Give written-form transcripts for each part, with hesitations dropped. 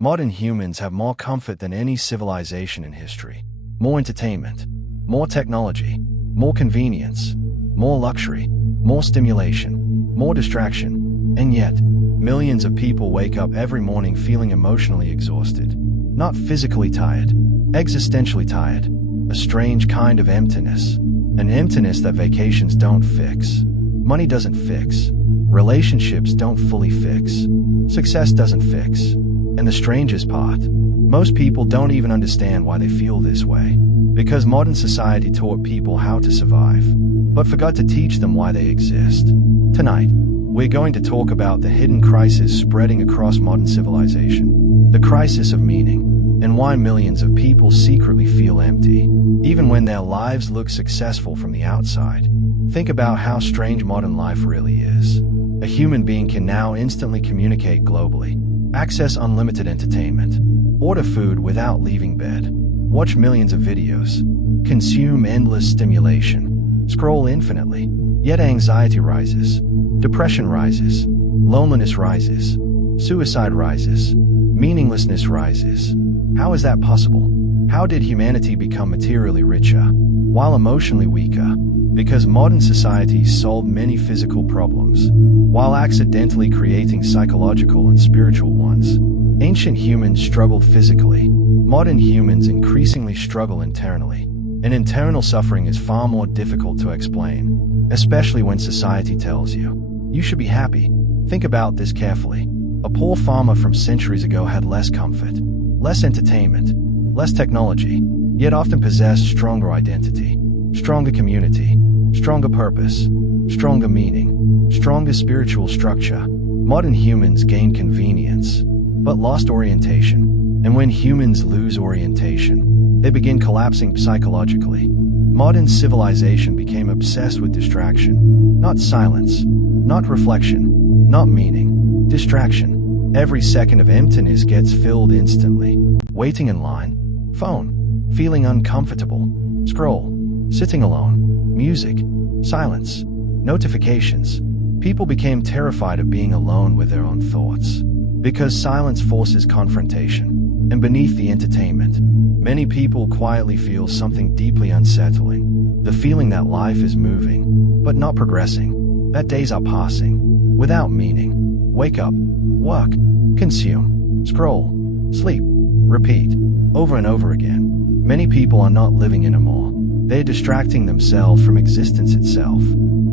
Modern humans have more comfort than any civilization in history. More entertainment, more technology, more convenience, more luxury, more stimulation, more distraction, and yet, millions of people wake up every morning feeling emotionally exhausted. Not physically tired, existentially tired. A strange kind of emptiness. An emptiness that vacations don't fix. Money doesn't fix. Relationships don't fully fix. Success doesn't fix. And the strangest part, most people don't even understand why they feel this way. Because modern society taught people how to survive, but forgot to teach them why they exist. Tonight, we're going to talk about the hidden crisis spreading across modern civilization. The crisis of meaning, and why millions of people secretly feel empty, even when their lives look successful from the outside. Think about how strange modern life really is. A human being can now instantly communicate globally, access unlimited entertainment, order food without leaving bed, watch millions of videos, consume endless stimulation, scroll infinitely, yet anxiety rises, depression rises, loneliness rises, suicide rises, meaninglessness rises. How is that possible? How did humanity become materially richer, while emotionally weaker? Because modern society solved many physical problems, while accidentally creating psychological and spiritual ones. Ancient humans struggled physically. Modern humans increasingly struggle internally. And internal suffering is far more difficult to explain, especially when society tells you should be happy. Think about this carefully. A poor farmer from centuries ago had less comfort, less entertainment, less technology, yet often possessed stronger identity, stronger community, stronger purpose, stronger meaning, stronger spiritual structure. Modern humans gain convenience, but lost orientation. And when humans lose orientation, they begin collapsing psychologically. Modern civilization became obsessed with distraction, not silence, not reflection, not meaning, distraction. Every second of emptiness gets filled instantly. Waiting in line, phone, feeling uncomfortable, scroll, sitting alone, music, silence, notifications. People became terrified of being alone with their own thoughts, because silence forces confrontation. And beneath the entertainment, many people quietly feel something deeply unsettling. The feeling that life is moving, but not progressing, that days are passing, without meaning. Wake up, work, consume, scroll, sleep, repeat, over and over again. Many people are not living anymore. They're distracting themselves from existence itself.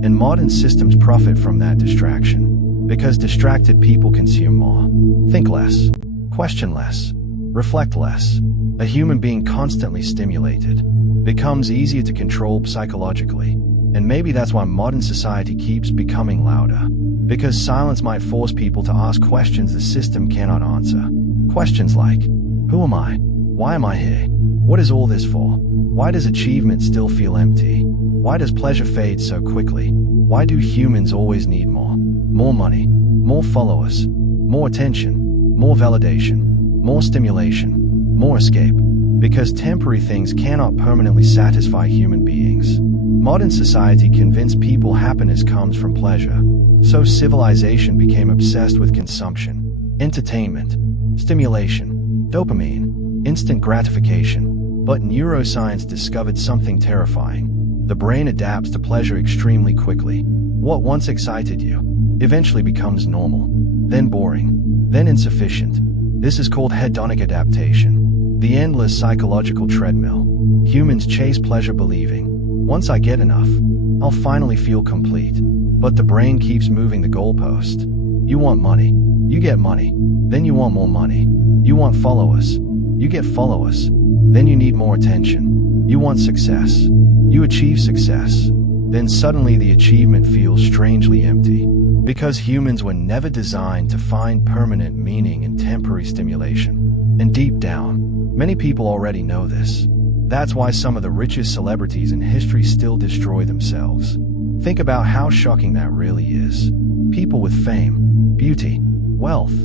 And modern systems profit from that distraction, because distracted people consume more, think less, question less, reflect less. A human being constantly stimulated becomes easier to control psychologically. And maybe that's why modern society keeps becoming louder, because silence might force people to ask questions the system cannot answer. Questions like, who am I? Why am I here? What is all this for? Why does achievement still feel empty? Why does pleasure fade so quickly? Why do humans always need more? More money, more followers, more attention, more validation, more stimulation, more escape. Because temporary things cannot permanently satisfy human beings. Modern society convinced people happiness comes from pleasure. So civilization became obsessed with consumption, entertainment, stimulation, dopamine, instant gratification. But neuroscience discovered something terrifying. The brain adapts to pleasure extremely quickly. What once excited you eventually becomes normal, then boring, then insufficient. This is called hedonic adaptation, the endless psychological treadmill. Humans chase pleasure believing, once I get enough, I'll finally feel complete. But the brain keeps moving the goalpost. You want money, you get money, then you want more money. You want followers, you get followers, then you need more attention. You want success, you achieve success, then suddenly the achievement feels strangely empty. Because humans were never designed to find permanent meaning in temporary stimulation. And deep down, many people already know this. That's why some of the richest celebrities in history still destroy themselves. Think about how shocking that really is. People with fame, beauty, wealth,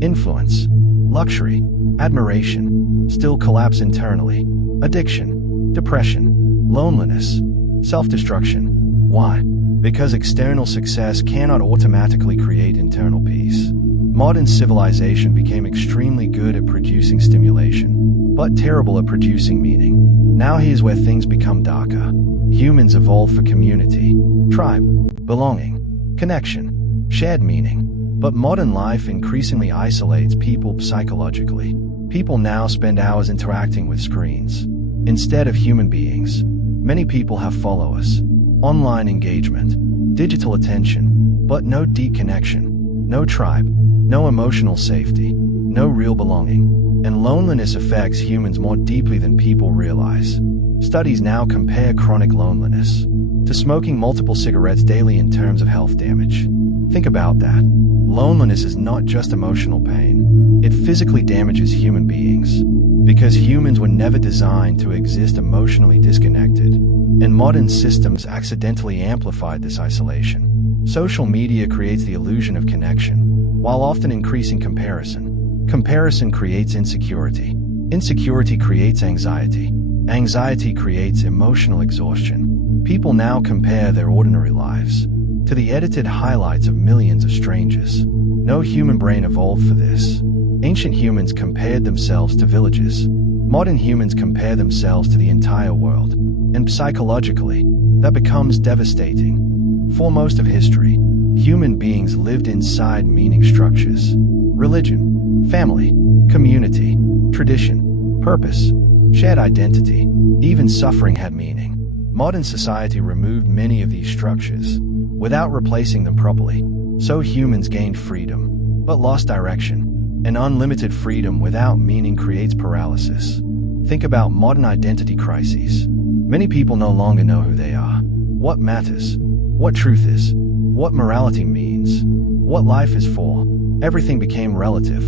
influence, luxury, admiration, still collapse internally. Addiction, depression, loneliness, self-destruction. Why? Because external success cannot automatically create internal peace. Modern civilization became extremely good at producing stimulation, but terrible at producing meaning. Now here's where things become darker. Humans evolved for community, tribe, belonging, connection, shared meaning. But modern life increasingly isolates people psychologically. People now spend hours interacting with screens instead of human beings. Many people have followers, online engagement, digital attention, but no deep connection, no tribe, no emotional safety, no real belonging. And loneliness affects humans more deeply than people realize. Studies now compare chronic loneliness to smoking multiple cigarettes daily in terms of health damage. Think about that. Loneliness is not just emotional pain. It physically damages human beings. Because humans were never designed to exist emotionally disconnected. And modern systems accidentally amplified this isolation. Social media creates the illusion of connection, while often increasing comparison. Comparison creates insecurity. Insecurity creates anxiety. Anxiety creates emotional exhaustion. People now compare their ordinary lives to the edited highlights of millions of strangers. No human brain evolved for this. Ancient humans compared themselves to villages. Modern humans compare themselves to the entire world. And psychologically, that becomes devastating. For most of history, human beings lived inside meaning structures. Religion, family, community, tradition, purpose, shared identity, even suffering had meaning. Modern society removed many of these structures without replacing them properly. So humans gained freedom, but lost direction. And unlimited freedom without meaning creates paralysis. Think about modern identity crises. Many people no longer know who they are, what matters, what truth is, what morality means, what life is for. Everything became relative,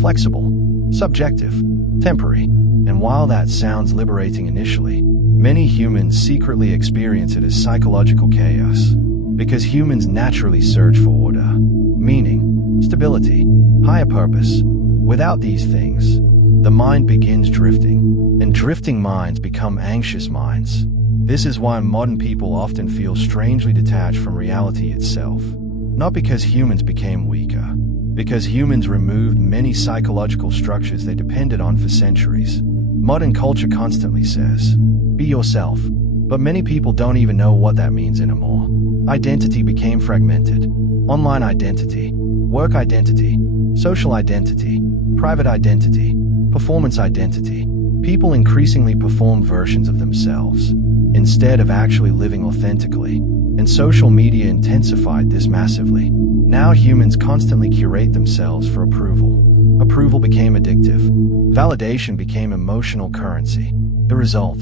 flexible, subjective, temporary. And while that sounds liberating initially, many humans secretly experience it as psychological chaos. Because humans naturally search for order, meaning, stability, higher purpose. Without these things, the mind begins drifting, and drifting minds become anxious minds. This is why modern people often feel strangely detached from reality itself. Not because humans became weaker, because humans removed many psychological structures they depended on for centuries. Modern culture constantly says, be yourself, but many people don't even know what that means anymore. Identity became fragmented. Online identity, work identity, social identity, private identity, performance identity. People increasingly perform versions of themselves instead of actually living authentically, and social media intensified this massively. Now humans constantly curate themselves for approval. Approval became addictive. Validation became emotional currency. The result,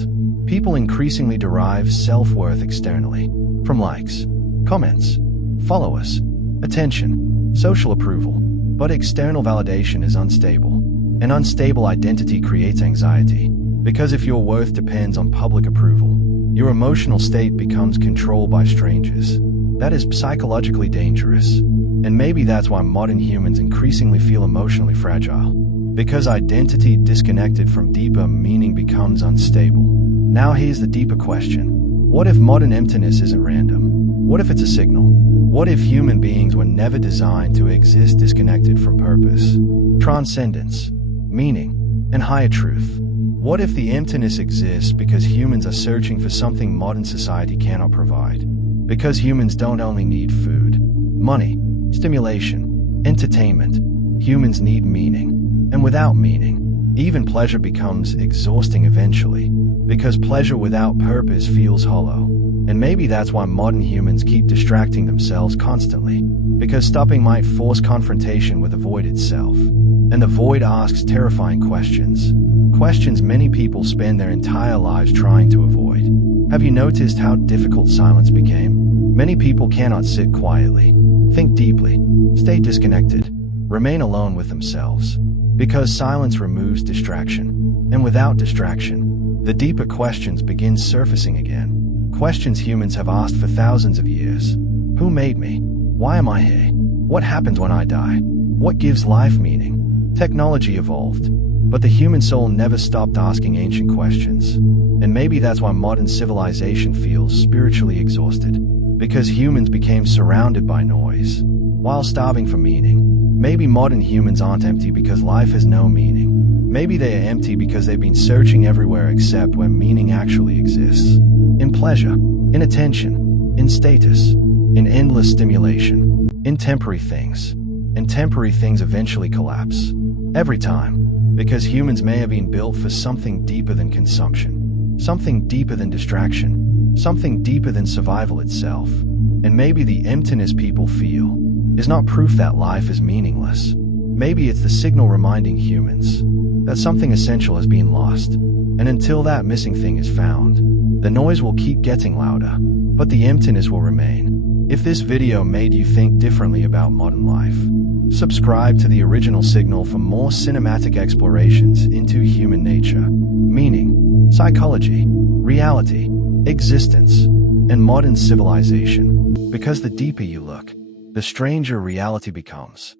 people increasingly derive self-worth externally, from likes, comments, followers, attention, social approval. But external validation is unstable. An unstable identity creates anxiety, because if your worth depends on public approval, your emotional state becomes controlled by strangers. That is psychologically dangerous. And maybe that's why modern humans increasingly feel emotionally fragile. Because identity disconnected from deeper meaning becomes unstable. Now here's the deeper question. What if modern emptiness isn't random? What if it's a signal? What if human beings were never designed to exist disconnected from purpose, transcendence, meaning, and higher truth? What if the emptiness exists because humans are searching for something modern society cannot provide? Because humans don't only need food, money, stimulation, entertainment. Humans need meaning. And without meaning, even pleasure becomes exhausting eventually. Because pleasure without purpose feels hollow. And maybe that's why modern humans keep distracting themselves constantly. Because stopping might force confrontation with the void itself. And the void asks terrifying questions. Questions many people spend their entire lives trying to avoid. Have you noticed how difficult silence became? Many people cannot sit quietly, think deeply, stay disconnected, remain alone with themselves. Because silence removes distraction. And without distraction, the deeper questions begin surfacing again. Questions humans have asked for thousands of years. Who made me? Why am I here? What happens when I die? What gives life meaning? Technology evolved, but the human soul never stopped asking ancient questions. And maybe that's why modern civilization feels spiritually exhausted. Because humans became surrounded by noise, while starving for meaning. Maybe modern humans aren't empty because life has no meaning. Maybe they are empty because they've been searching everywhere except where meaning actually exists. In pleasure, in attention, in status, in endless stimulation, in temporary things. And temporary things eventually collapse. Every time. Because humans may have been built for something deeper than consumption. Something deeper than distraction. Something deeper than survival itself. And maybe the emptiness people feel is not proof that life is meaningless. Maybe it's the signal reminding humans that something essential has been lost. And until that missing thing is found, the noise will keep getting louder, but the emptiness will remain. If this video made you think differently about modern life, subscribe to the original signal for more cinematic explorations into human nature, meaning, psychology, reality, existence, and modern civilization. Because the deeper you look, the stranger reality becomes.